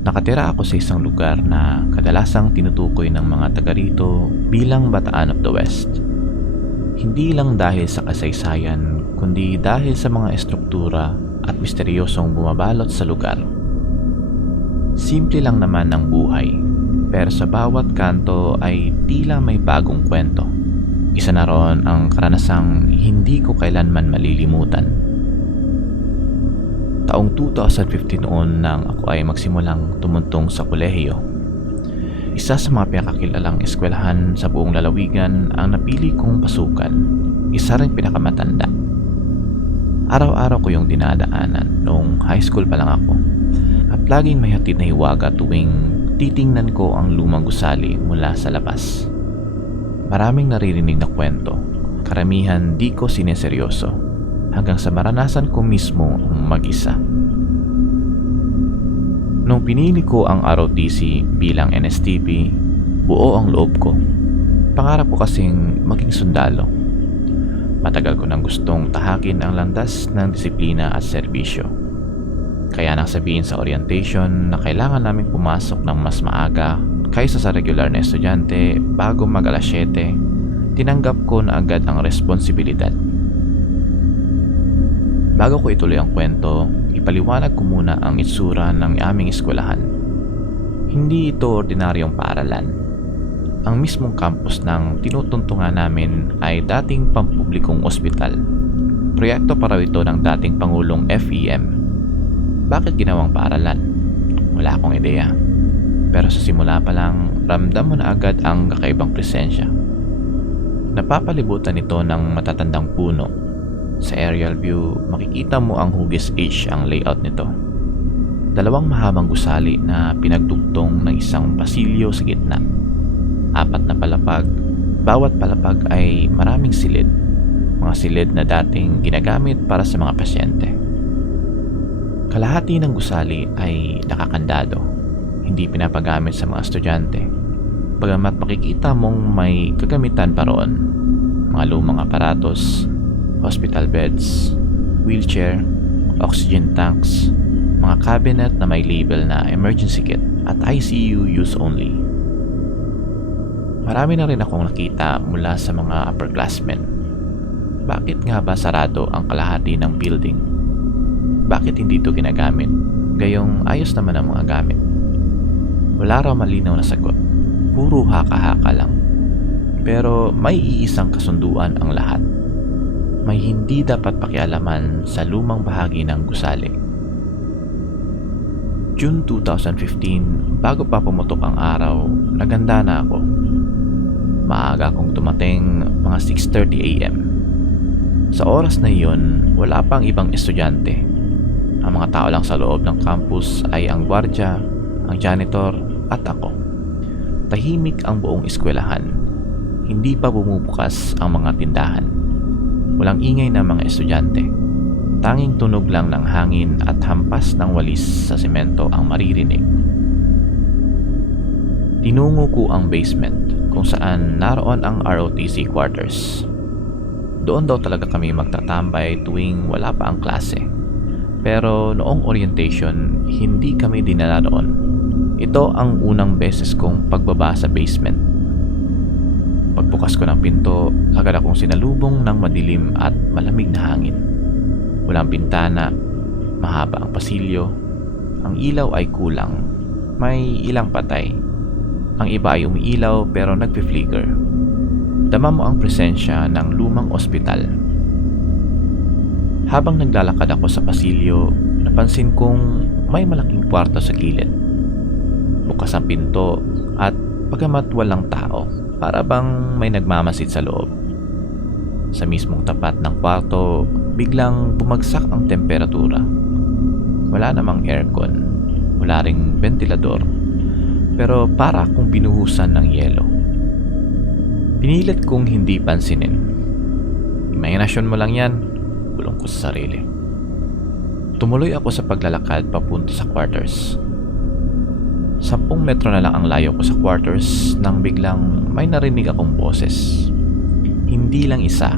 Nakatira ako sa isang lugar na kadalasang tinutukoy ng mga taga rito bilang Bataan of the West. Hindi lang dahil sa kasaysayan, kundi dahil sa mga estruktura at misteryosong bumabalot sa lugar. Simple lang naman ang buhay, pero sa bawat kanto ay tila may bagong kwento. Isa na roon ang karanasang hindi ko kailanman malilimutan. Taong 2015 noon nang ako ay magsimulang tumuntong sa kolehiyo. Isa sa mga pinakakilalang eskwelahan sa buong lalawigan ang napili kong pasukan. Isa ring pinakamatanda. Araw-araw ko yung dinadaanan noong high school pa lang ako. At laging may hatid na hiwaga tuwing titingnan ko ang lumang gusali mula sa labas. Maraming naririnig na kwento. Karamihan di ko sineseryoso. Hanggang sa maranasan ko mismo ang mag-isa. Nung pinili ko ang ROTC bilang NSTP, buo ang loob ko. Pangarap ko kasing maging sundalo. Matagal ko nang gustong tahakin ang landas ng disiplina at serbisyo. Kaya nang sabihin sa orientation na kailangan namin pumasok ng mas maaga kaysa sa regular na estudyante bago mag alas 7, tinanggap ko na agad ang responsibilidad. Bago ko ituloy ang kwento, ipaliwanag ko muna ang itsura ng aming eskwelahan. Hindi ito ordinaryong paaralan. Ang mismong campus ng tinutuntungan namin ay dating pampublikong ospital. Proyekto pa raw ito ng dating Pangulong FEM. Bakit ginawang paaralan? Wala akong ideya. Pero sa simula pa lang, ramdam mo na agad ang kakaibang presensya. Napapalibutan ito ng matatandang puno. Sa aerial view, makikita mo ang hugis H ang layout nito. Dalawang mahabang gusali na pinagdugtong ng isang pasilyo sa gitna. 4 na palapag, bawat palapag ay maraming silid. Mga silid na dating ginagamit para sa mga pasyente. Kalahati ng gusali ay nakakandado, hindi pinapagamit sa mga estudyante. Bagamat makikita mong may kagamitan pa roon, mga lumang aparatos, hospital beds, wheelchair, oxygen tanks, mga cabinet na may label na emergency kit at ICU use only. Marami na rin akong nakita mula sa mga upperclassmen. Bakit nga ba sarado ang kalahati ng building? Bakit hindi ito ginagamit? Gayong ayos naman ang mga gamit. Wala raw malinaw na sagot. Puro haka-haka lang. Pero may iisang kasunduan ang lahat. May hindi dapat pakialaman sa lumang bahagi ng gusali. June 2015, bago pa pumutok ang araw, naganda na ako. Maaga akong tumating mga 6:30 AM. Sa oras na iyon, wala pang ibang estudyante. Ang mga tao lang sa loob ng campus ay ang gwardiya, ang janitor at ako. Tahimik ang buong eskwelahan. Hindi pa bumubukas ang mga tindahan. Walang ingay ng mga estudyante. Tanging tunog lang ng hangin at hampas ng walis sa semento ang maririnig. Tinungo ko ang basement kung saan naroon ang ROTC quarters. Doon daw talaga kami magtatambay tuwing wala pa ang klase. Pero noong orientation, hindi kami dinala doon. Ito ang unang beses kong pagbaba sa basement. Pagbukas ko ng pinto, agad akong sinalubong ng madilim at malamig na hangin. Walang bintana, mahaba ang pasilyo, ang ilaw ay kulang, may ilang patay. Ang iba ay umiilaw pero nagpi-flicker. Dama mo ang presensya ng lumang ospital. Habang naglalakad ako sa pasilyo, napansin kong may malaking kwarto sa gilid. Bukas ang pinto at bagamat walang tao, para bang may nagmamasid sa loob. Sa mismong tapat ng kwarto, biglang bumagsak ang temperatura. Wala namang aircon, wala ring ventilador, pero para akong binuhusan ng yelo. Pinilit kong hindi pansinin. Imahinasyon mo lang yan, bulong ko sa sarili. Tumuloy ako sa paglalakad papunta sa quarters. 10 metro na lang ang layo ko sa quarters nang biglang may narinig akong boses. Hindi lang isa,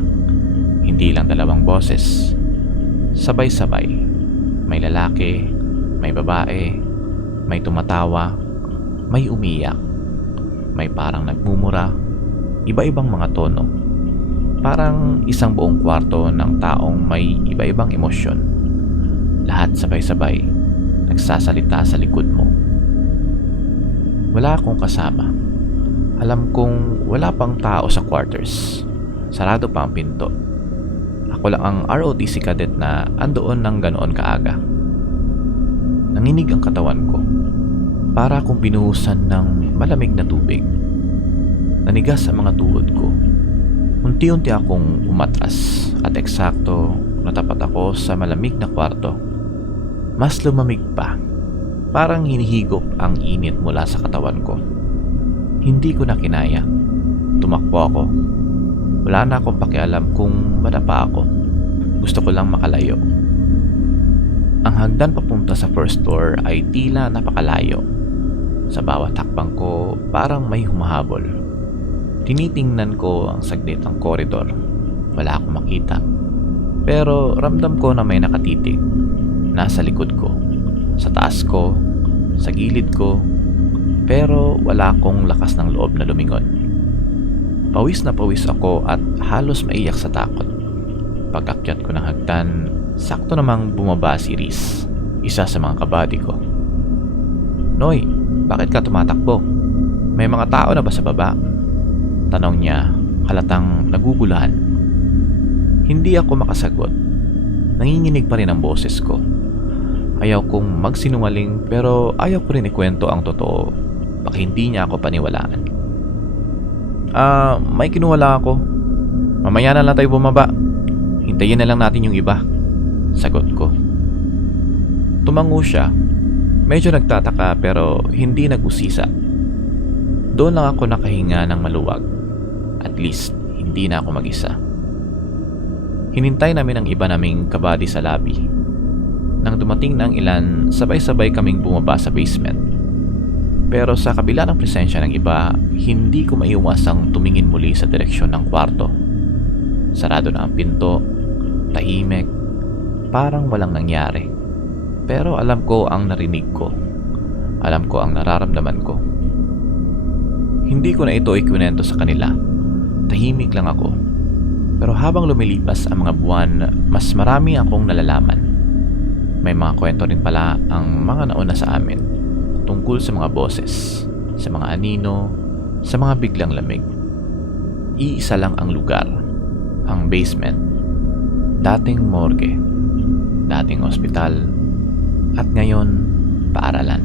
hindi lang 2 boses. Sabay-sabay. May lalaki, may babae, May tumatawa, may umiyak, may parang nagmumura, iba-ibang mga tono. Parang isang buong kwarto ng taong may iba-ibang emosyon. Lahat sabay-sabay, nagsasalita sa likod mo. Wala akong kasama. Alam kong wala pang tao sa quarters. Sarado pa ang pinto. Ako lang ang ROTC cadet na andoon ng ganoon kaaga. Nanginig ang katawan ko. Para akong binuhusan ng malamig na tubig. Nanigas ang mga tuhod ko. Unti-unti akong umatras at eksakto natapat ako sa malamig na kwarto. Mas lumamig pa. Parang hinihigop ang init mula sa katawan ko. Hindi ko na kinaya. Tumakbo ako. Wala na akong pakialam kung madapa ako. Gusto ko lang makalayo. Ang hagdan papunta sa first floor ay tila napakalayo. Sa bawat hakbang ko, parang may humahabol. Tinitingnan ko ang saglit ng koridor. Wala akong makita. Pero ramdam ko na may nakatitig. Nasa likod ko, sa taas ko, sa gilid ko. Pero wala akong lakas ng loob na lumingon. Pawis na pawis ako at halos maiyak sa takot. Pag-akyat ko ng hagdan, sakto namang bumaba si Riz, isa sa mga kabady ko. "Noy, bakit ka tumatakbo? May mga tao na ba sa baba?" Tanong niya, halatang naguguluhan. Hindi ako makasagot. Nanginginig pa rin ang boses ko. Ayaw kong magsinungaling pero ayaw ko rin ikwento ang totoo. Baka hindi niya ako paniwalaan. May kinuha lang ako. Mamaya na lang tayo bumaba. Hintayin na lang natin yung iba." Sagot ko. Tumango siya. Medyo nagtataka pero hindi nag-usisa. Doon lang ako nakahinga ng maluwag. At least, hindi na ako mag-isa. Hinintay namin ang iba naming kabady sa lobby. Nang dumating na ang ilan, sabay-sabay kaming bumaba sa basement. Pero sa kabila ng presensya ng iba, hindi ko maiiwasang tumingin muli sa direksyon ng kwarto. Sarado na ang pinto, tahimik, parang walang nangyari. Pero alam ko ang narinig ko. Alam ko ang nararamdaman ko. Hindi ko na ito ikwento sa kanila. Tahimik lang ako. Pero habang lumilipas ang mga buwan, mas marami akong nalalaman. May mga kwento rin pala ang mga nauna sa amin tungkol sa mga boses, sa mga anino, sa mga biglang lamig. Iisa lang ang lugar, ang basement. Dating morgue, dating ospital, at ngayon paaralan.